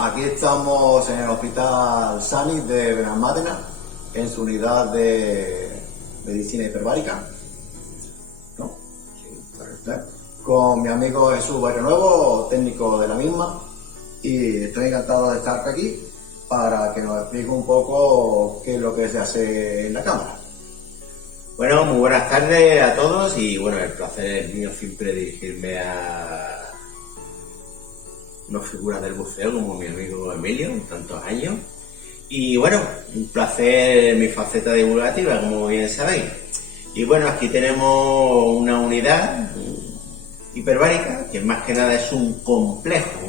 Aquí estamos en el Hospital Sani de Benalmádena, en su unidad de medicina hiperbárica, ¿no? Sí, perfecto. Con mi amigo Jesús Barrionuevo, técnico de la misma, y estoy encantado de estar aquí para que nos explique un poco qué es lo que se hace en la cámara. Bueno, muy buenas tardes a todos y bueno, el placer es mío siempre dirigirme a unas figuras del buceo como mi amigo Emilio, tantos años. Y bueno, un placer mi faceta divulgativa, como bien sabéis. Y bueno, aquí tenemos una unidad hiperbárica, que más que nada es un complejo.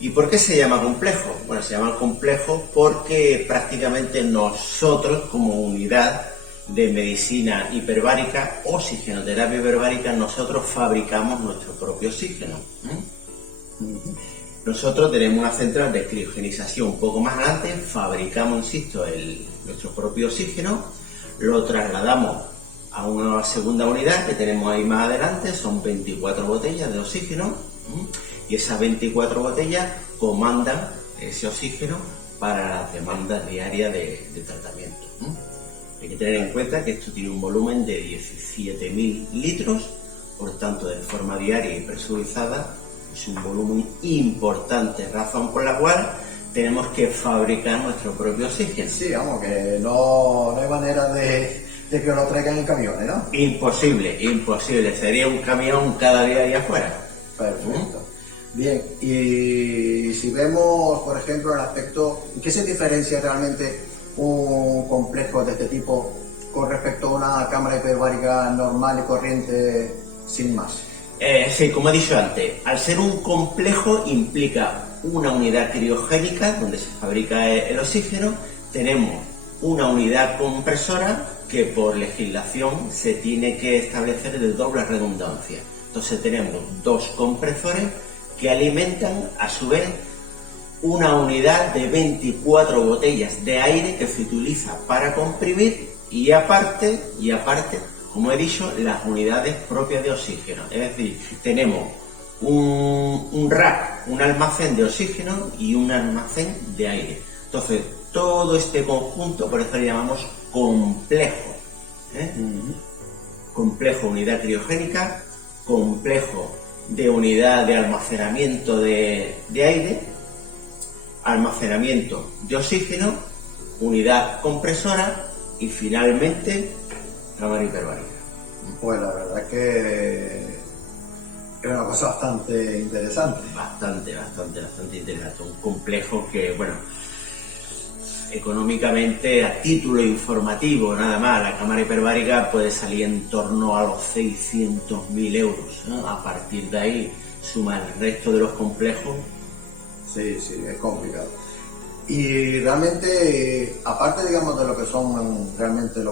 ¿Y por qué se llama complejo? Bueno, se llama complejo porque prácticamente nosotros, como unidad de medicina hiperbárica, oxigenoterapia hiperbárica, nosotros fabricamos nuestro propio oxígeno. Nosotros tenemos una central de criogenización un poco más adelante, fabricamos, insisto, nuestro propio oxígeno, lo trasladamos a una segunda unidad que tenemos ahí más adelante, son 24 botellas de oxígeno, y esas 24 botellas comandan ese oxígeno para las demandas diarias de tratamiento. Hay que tener en cuenta que esto tiene un volumen de 17.000 litros, por tanto, de forma diaria y presurizada, es un volumen importante, razón por la cual tenemos que fabricar nuestro propio oxígeno. Sí, vamos, que no hay manera de que lo traigan en camiones, ¿no? Imposible, sería un camión cada día ahí afuera. Perfecto. Bien, y si vemos, por ejemplo, el aspecto, ¿en qué se diferencia realmente un complejo de este tipo con respecto a una cámara hiperbárica normal y corriente sin más? Sí, como he dicho antes, al ser un complejo implica una unidad criogénica donde se fabrica el oxígeno, tenemos una unidad compresora que por legislación se tiene que establecer de doble redundancia. Entonces tenemos dos compresores que alimentan a su vez una unidad de 24 botellas de aire que se utiliza para comprimir y aparte, como he dicho, las unidades propias de oxígeno. Es decir, tenemos un rack, un almacén de oxígeno y un almacén de aire. Entonces, todo este conjunto, por eso le llamamos complejo. Complejo unidad criogénica, complejo de unidad de almacenamiento de aire, almacenamiento de oxígeno, unidad compresora y finalmente cámara hiperbárica. Pues la verdad es que es una cosa bastante interesante. Bastante interesante. Un complejo que, bueno, económicamente, a título informativo nada más, la cámara hiperbárica puede salir en torno a los 600.000 euros, ¿no? A partir de ahí suma el resto de los complejos. Sí, es complicado. Y realmente, aparte, digamos, de lo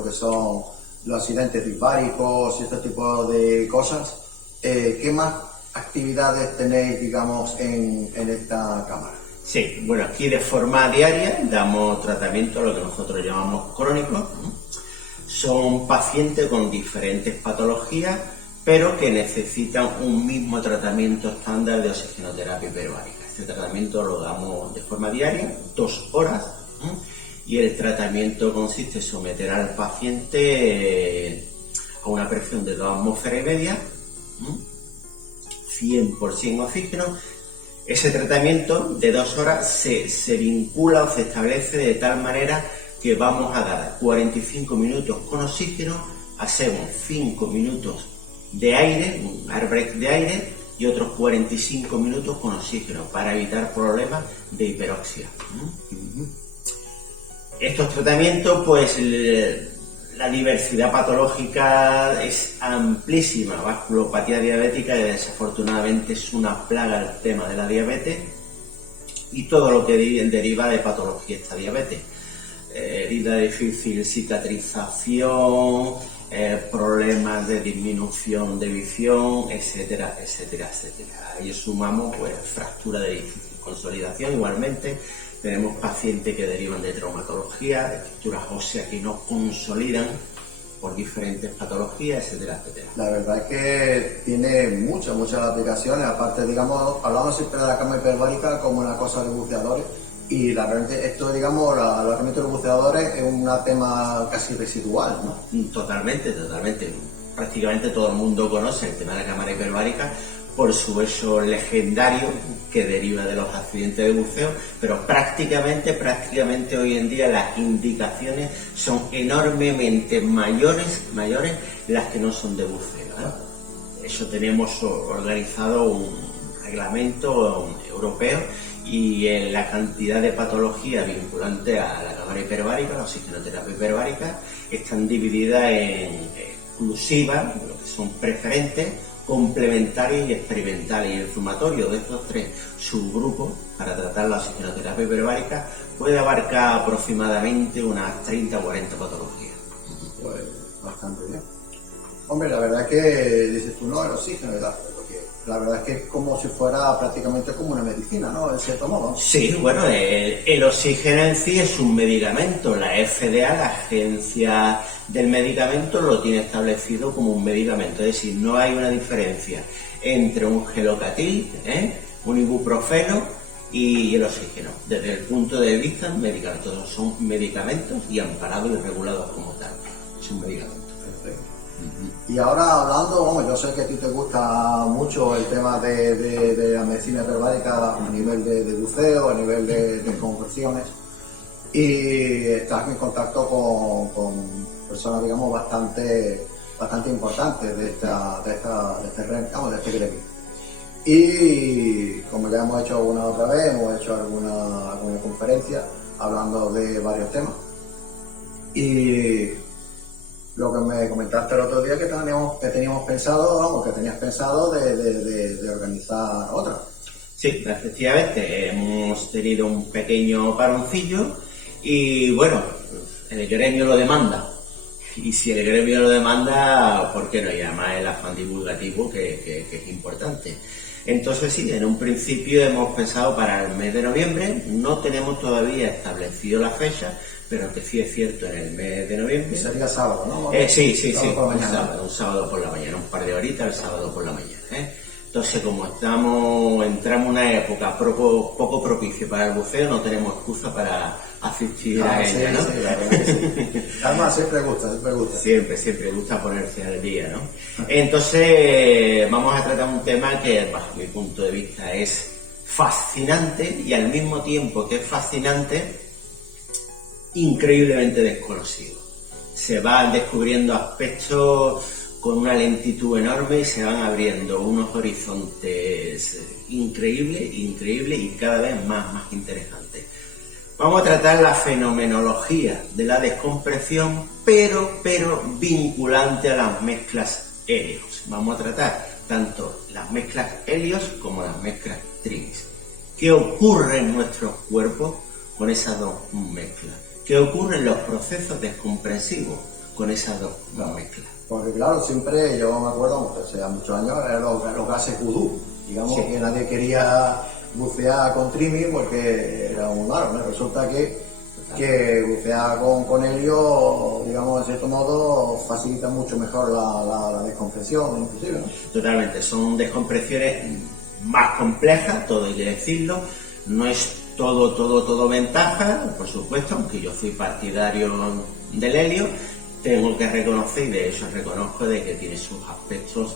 que son los accidentes hiperbáricos y este tipo de cosas, ¿qué más actividades tenéis, digamos, en esta cámara? Sí, bueno, aquí de forma diaria damos tratamiento a lo que nosotros llamamos crónicos. Son pacientes con diferentes patologías, pero que necesitan un mismo tratamiento estándar de oxigenoterapia hiperbárica. Este tratamiento lo damos de forma diaria, 2 horas, y el tratamiento consiste en someter al paciente a una presión de 2,5 atmósferas, 100% oxígeno. Ese tratamiento de 2 horas se vincula o se establece de tal manera que vamos a dar 45 minutos con oxígeno, hacemos 5 minutos de aire, un air break de aire, y otros 45 minutos con oxígeno para evitar problemas de hiperoxia. Estos tratamientos, pues la diversidad patológica es amplísima. Vasculopatía diabética, que desafortunadamente es una plaga el tema de la diabetes, y todo lo que deriva de patología esta diabetes. Herida de difícil cicatrización, problemas de disminución de visión, etcétera. A ello sumamos pues fractura de difícil consolidación. Igualmente tenemos pacientes que derivan de traumatología, de estructuras óseas que no consolidan por diferentes patologías, etcétera, etcétera. La verdad es que tiene muchas aplicaciones, aparte, digamos, hablando siempre de la cama hiperbárica como una cosa de buceadores, y realmente esto, digamos, la herramienta de los buceadores es un tema casi residual, ¿no? Totalmente. Prácticamente todo el mundo conoce el tema de la cámara hiperbárica por su hecho legendario que deriva de los accidentes de buceo, pero prácticamente hoy en día las indicaciones son enormemente mayores las que no son de buceo, ¿eh? Eso tenemos organizado un reglamento europeo y en la cantidad de patologías vinculantes a la cámara hiperbárica, la oxigenoterapia hiperbárica, están divididas en exclusivas, lo que son preferentes, complementarios y experimentales, y el sumatorio de estos tres subgrupos para tratar la oxigenoterapia hiperbárica puede abarcar aproximadamente unas 30 o 40 patologías. Pues bastante bien. Hombre, la verdad es que dices tú, no, el oxígeno, ¿verdad? Porque la verdad es que es como si fuera prácticamente como una medicina, ¿no? En cierto modo. Sí, bueno, el oxígeno en sí es un medicamento. La FDA, la agencia del medicamento, lo tiene establecido como un medicamento. Es decir, no hay una diferencia entre un gelocatil, un ibuprofeno y el oxígeno. Desde el punto de vista medicamentos, son medicamentos y amparados y regulados como tal. Es un medicamento. Perfecto. Y ahora hablando, bueno, yo sé que a ti te gusta mucho el tema de la medicina hiperbárica a nivel de buceo, a nivel de conversiones, y estás en contacto con personas, digamos, bastante importantes de este gremio. Y como ya hemos hecho alguna otra vez, hemos hecho alguna conferencia hablando de varios temas. Y lo que me comentaste el otro día que tenías pensado de organizar otra. Sí, efectivamente, hemos tenido un pequeño paroncillo y bueno, el gremio lo demanda. Y si el gremio lo demanda, ¿por qué no? Y además el afán divulgativo que es importante. Entonces sí, en un principio hemos pensado para el mes de noviembre, no tenemos todavía establecido la fecha, pero que sí es cierto, en el mes de noviembre. Sería sábado, ¿no? Sí, un sábado por la mañana, un par de horitas el sábado por la mañana. Entonces, como entramos en una época poco propicia para el buceo, no tenemos excusa para asistir a ella, ¿no? Sí, la verdad que sí. Además, siempre gusta. Siempre gusta ponerse al día, ¿no? Entonces, vamos a tratar un tema que, bajo mi punto de vista, es fascinante y al mismo tiempo que es fascinante, increíblemente desconocido. Se van descubriendo aspectos con una lentitud enorme y se van abriendo unos horizontes increíbles y cada vez más interesantes. Vamos a tratar la fenomenología de la descompresión, pero vinculante a las mezclas helios. Vamos a tratar tanto las mezclas helios como las mezclas trimis. ¿Qué ocurre en nuestros cuerpos con esas dos mezclas? ¿Qué ocurre en los procesos descompresivos con esas dos mezclas? Porque claro, siempre, yo me acuerdo, hace muchos años, eran los gases vudú. Digamos que nadie quería bucear con trimi porque era muy malo, ¿no? Resulta que bucear con helio, digamos, de cierto modo, facilita mucho mejor la descompresión, inclusive, ¿no? Totalmente, son descompresiones más complejas, todo hay que decirlo, no es todo ventaja, por supuesto, aunque yo fui partidario del helio, tengo que reconocer, y de hecho reconozco de que tiene sus aspectos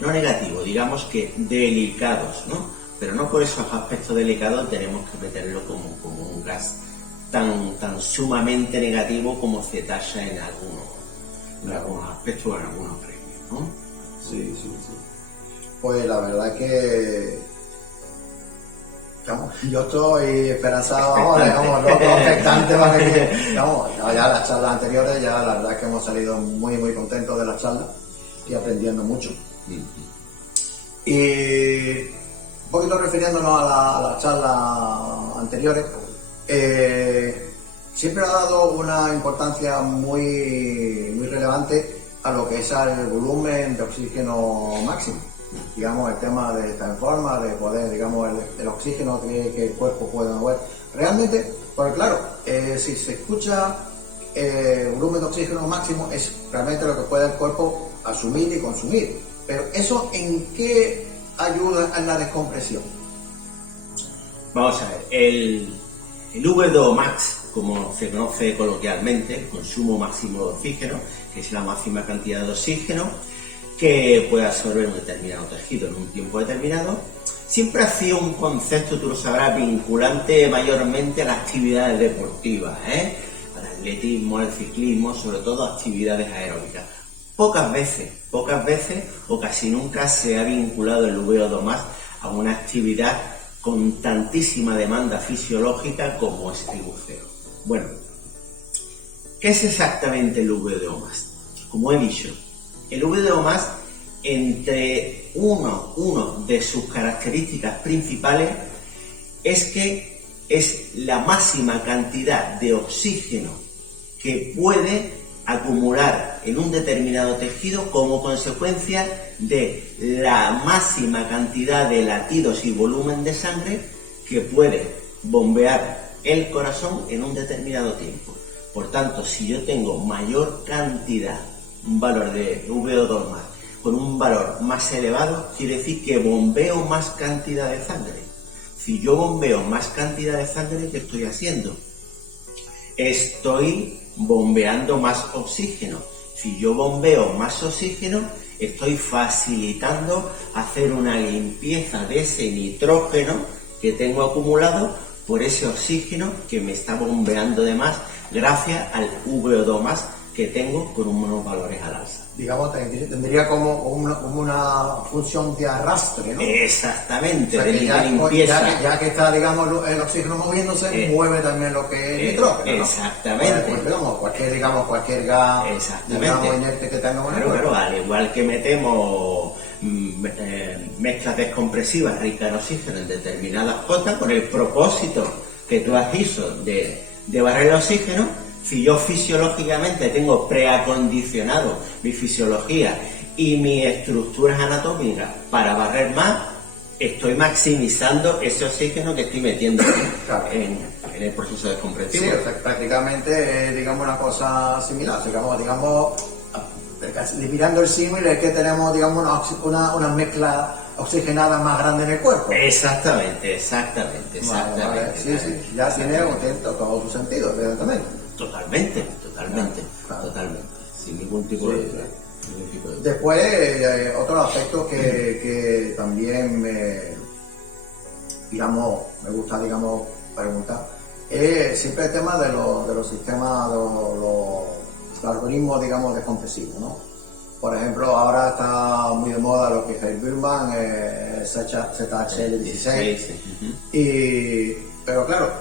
no negativos, digamos que delicados, ¿no? Pero no por esos aspectos delicados tenemos que meterlo como un gas tan sumamente negativo como se talla en algunos aspectos o en algunos premios, ¿no? Sí. Pues la verdad que yo estoy esperanzado, expectante para que, ya las charlas anteriores, ya la verdad es que hemos salido muy contentos de las charlas y aprendiendo mucho. Y un poquito refiriéndonos a las charlas anteriores, siempre ha dado una importancia muy relevante a lo que es el volumen de oxígeno máximo. Digamos, el tema de estar en forma, de poder, digamos, el oxígeno que el cuerpo puede mover. Realmente, porque claro, si se escucha volumen de oxígeno máximo es realmente lo que puede el cuerpo asumir y consumir. Pero ¿eso en qué ayuda a la descompresión? Vamos a ver, el VO2 max, como se conoce coloquialmente, el consumo máximo de oxígeno, que es la máxima cantidad de oxígeno que puede absorber un determinado tejido en un tiempo determinado, siempre ha sido un concepto, tú lo sabrás, vinculante mayormente a las actividades deportivas, al atletismo, al ciclismo, sobre todo actividades aeróbicas. Pocas veces o casi nunca se ha vinculado el VO2 max a una actividad con tantísima demanda fisiológica como es el buceo. Bueno, ¿qué es exactamente el VO2 max? Como he dicho, el VO2 max, entre uno de sus características principales, es que es la máxima cantidad de oxígeno que puede acumular en un determinado tejido como consecuencia de la máxima cantidad de latidos y volumen de sangre que puede bombear el corazón en un determinado tiempo. Por tanto, si yo tengo mayor cantidad, un valor de VO2 más, con un valor más elevado, quiere decir que bombeo más cantidad de sangre. Si yo bombeo más cantidad de sangre, ¿qué estoy haciendo? Estoy bombeando más oxígeno. Si yo bombeo más oxígeno, estoy facilitando hacer una limpieza de ese nitrógeno que tengo acumulado por ese oxígeno que me está bombeando de más gracias al VO2 más que tengo con unos valores al alza. Digamos, tendría como una función de arrastre, ¿no? Exactamente, o sea, de limpieza. Ya que está, digamos, el oxígeno moviéndose, mueve también lo que es nitrógeno, ¿no? Exactamente. Pues, cualquier gas, digamos, inerte que tengamos en el cuerpo. Claro, al igual que metemos mezclas descompresivas ricas en oxígeno en determinadas cotas, con el propósito que tú has dicho de barrer el oxígeno. Si yo fisiológicamente tengo preacondicionado mi fisiología y mis estructuras anatómicas para barrer más, estoy maximizando ese oxígeno que estoy metiendo claro. en el proceso descompresivo. Sí, o sea, prácticamente digamos una cosa similar. Digamos mirando el símil es que tenemos, digamos, una mezcla oxigenada más grande en el cuerpo. Exactamente. Vale. Sí, ya tiene todo su sentido, evidentemente. Totalmente. Sin ningún tipo de... Después, otro aspecto que también me gusta, preguntar, es siempre el tema de los sistemas, los algoritmos, descompresivos, ¿no? Por ejemplo, ahora está muy de moda lo que es el Birman, ZHL16, pero claro,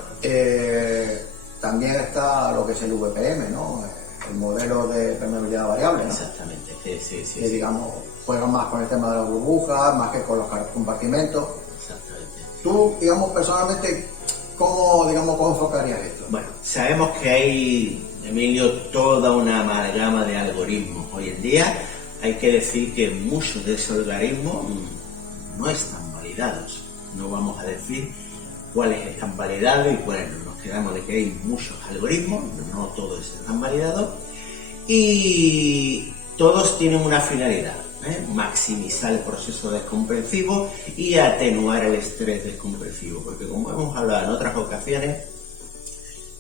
también está lo que es el VPM, ¿no? El modelo de permeabilidad variable, ¿no? Exactamente, sí. Que, digamos, juegan más con el tema de las burbujas, más que con los compartimentos. Exactamente. Tú, digamos, personalmente, ¿cómo enfocarías esto? Bueno, sabemos que hay, Emilio, toda una amalgama de algoritmos. Hoy en día hay que decir que muchos de esos algoritmos no están validados. No vamos a decir cuáles están validados y cuáles no. Nos quedamos de que hay muchos algoritmos, no todos están validados, y todos tienen una finalidad, maximizar el proceso descompresivo y atenuar el estrés descompresivo, porque como hemos hablado en otras ocasiones,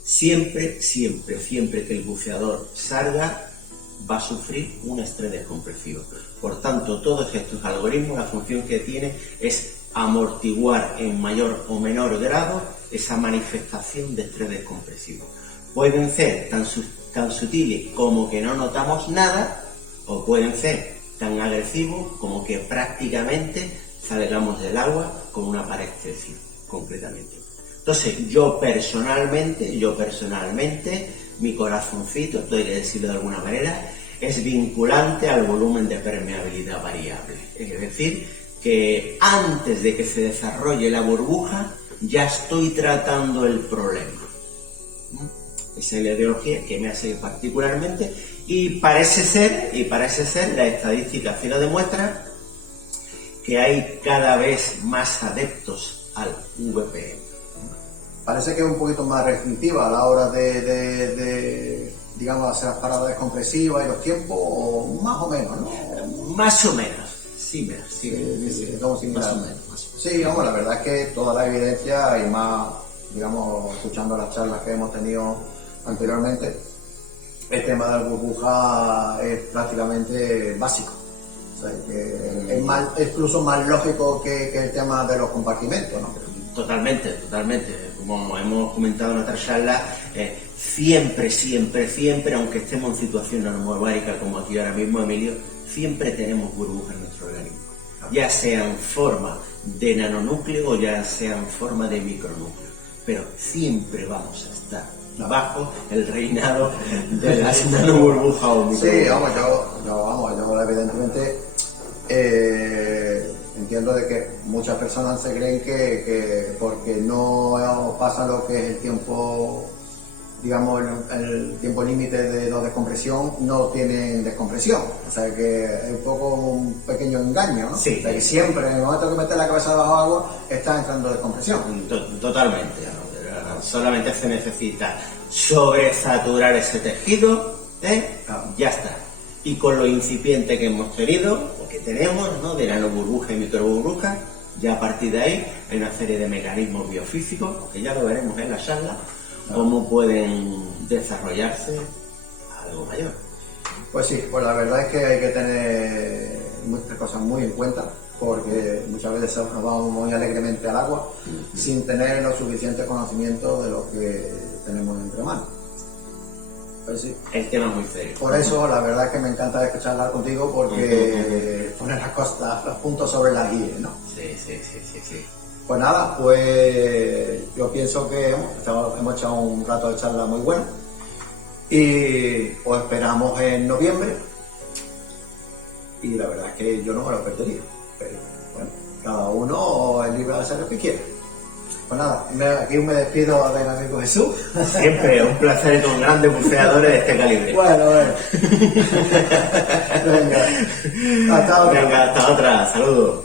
siempre que el buceador salga va a sufrir un estrés descompresivo. Por tanto, todos estos algoritmos, la función que tienen es amortiguar en mayor o menor grado esa manifestación de estrés descompresivo. Pueden ser tan sutiles como que no notamos nada, o pueden ser tan agresivos como que prácticamente salgamos del agua con una parestesia, concretamente. Entonces, yo personalmente, mi corazoncito, esto hay que decirlo de alguna manera, es vinculante al volumen de permeabilidad variable. Es decir, que antes de que se desarrolle la burbuja, ya estoy tratando el problema. Esa es la ideología que me hace particularmente, y parece ser, la estadística así lo demuestra, que hay cada vez más adeptos al VPM. Parece que es un poquito más restrictiva a la hora de digamos, esas paradas descompresivas y los tiempos, o más o menos, ¿no? Más o menos, sí, Estamos más o similares. menos. Sí, vamos, la verdad es que toda la evidencia y más, digamos, escuchando las charlas que hemos tenido anteriormente, el tema de la burbuja es prácticamente básico. O sea, que es incluso más lógico que el tema de los compartimentos, ¿no? Totalmente. Como hemos comentado en otra charla, siempre, aunque estemos en situación anormálica como aquí ahora mismo, Emilio, siempre tenemos burbujas en nuestro organismo. Ya sea en forma de nanonúcleo o ya sea en forma de micronúcleo. Pero siempre vamos a estar bajo el reinado de las nanoburbujas o microburbujas. Sí, yo evidentemente entiendo de que muchas personas se creen que porque no pasa lo que es el tiempo, digamos, el tiempo límite de la descompresión, no tienen descompresión. O sea que es un poco un pequeño engaño, ¿no? Sí. O sea que siempre, en el momento que metes la cabeza debajo del agua, está entrando descompresión. Totalmente, ¿no? Solamente se necesita sobresaturar ese tejido, ya está. Y con lo incipiente que hemos tenido, o que tenemos, ¿no? De nanoburbuja y microburbuja, ya a partir de ahí hay una serie de mecanismos biofísicos, que ya lo veremos en la charla, cómo pueden desarrollarse a algo mayor. Pues sí, pues la verdad es que hay que tener muchas cosas muy en cuenta, porque muchas veces nos vamos muy alegremente al agua sin tener los suficientes conocimientos de lo que tenemos entre manos. Pues sí. El tema es muy serio. Por eso la verdad es que me encanta charlar contigo, porque poner los puntos sobre las guías, ¿no? Sí. Pues nada, pues yo pienso que hemos echado un rato de charla muy bueno y os esperamos en noviembre, y la verdad es que yo no me lo perdería, pero bueno, cada uno es libre de hacer lo que quiera. Pues nada, aquí me despido del amigo Jesús. Siempre un placer con grandes buceadores de este calibre. Bueno. Venga, hasta otra. Venga, hasta otra. Saludos.